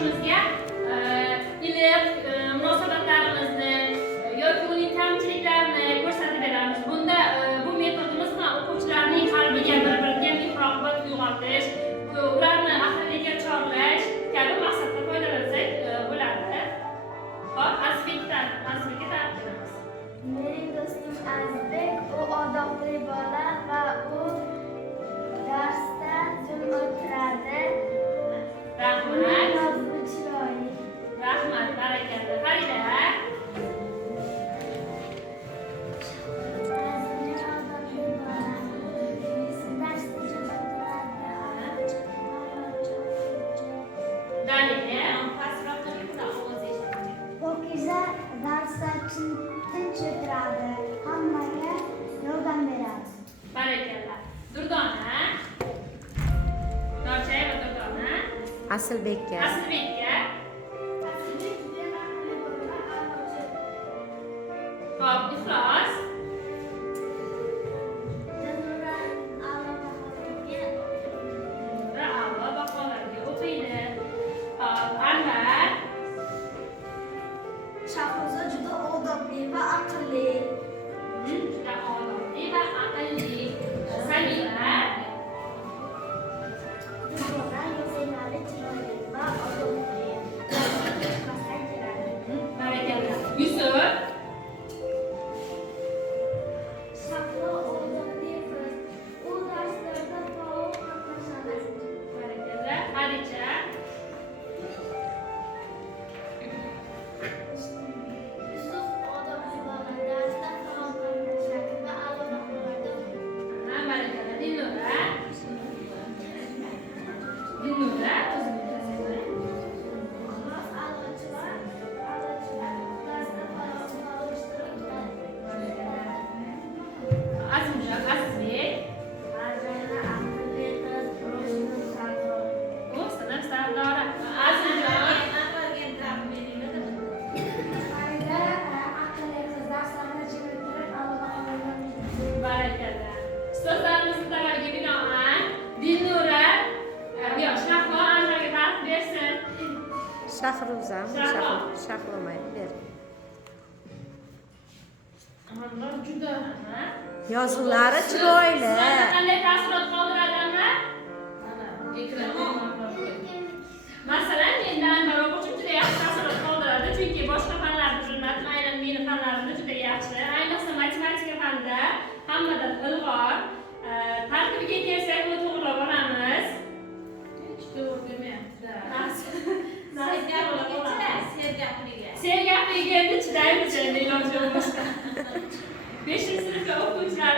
yoshimizga iliq munosabatlarimizni yoki uning kamchiliklarini ko'rsatib beramiz. Bunda bu metodimiz bilan o'quvchilarning qalbiga bir-biriga mehr-oqibat uyg'otish, ularni aqlliga chorlash kabi maqsadda foydalansak bo'ladi. Hop, Azizbekga ta'rif beramiz. Mening do'stim Azizbek, u odobli bola va u darsda zum o'tiradi. Rahmat. Yozuvchi chiroyli. Rahmat, barakalla. Farida. Azizbek odobli bola. Darsda zum o'tiradi. Dalila, pastroq qilib ovoz eshitadi. Pokiza darsda tinch o'tiradi. Hammaga yordam beradi. Barakalla. Durdona. Dorchay va Durdona. Asilbekka. Asilbekka. Azizbek juda rahmatli bola, a'lochi. Hop, Iflos. Dilnura a'lo baholarga Va a'lo baholarga o'qiydi. Hop, Anvar. Shahroza juda odobli va aqlli. Juda odobli va aqlli. Samira. Dilnura yo'sinali, chiroyli va odobli. Chiqmasdan keladi. Barakalla. Yusuf. Shahlo odobli qiz. U darslarda faol qatnashadi. Barakalla. Xadicha. Yusuf odobli bola, darsda faol qatnashadi va a'lo baholarga Ha, barakalla. Dilnura. Dilnura. Ixlos a'lochi va darsda faol ishtirok etadi. Azimjon, Azizbek. Azizbek aqlli qiz, ruhni sardor. Bu sinf sardori. Azimjon. Farida aqlli qiz, darslarni jim o'tirib a'lo baholarga oladi. Barakalla. Ustozlarimiz talabga binoan Dilnura Shahlo Anvarga ta'rif bersin. Shahruzam. Shahlo. Shahlomaydi ber. Anvar juda Yozuvlari chiroyli. Sizlarda qanday taassurot qoldiradi Anvar? Masalan, menda Anvar o'quvchim juda yaxshi taassurot qoldiradi, chunki boshqa fanlarni bilmadim, aynan meni fanlarimda juda yaxshi. Ayniqsa matematika fanida hammadan ilg'or. Tarkibiga kelsak, uni to'g'rilab olamiz. Sergapliga endi chidaymiz endi iloji bo'lmasa. 5-sinfga o'quvchilar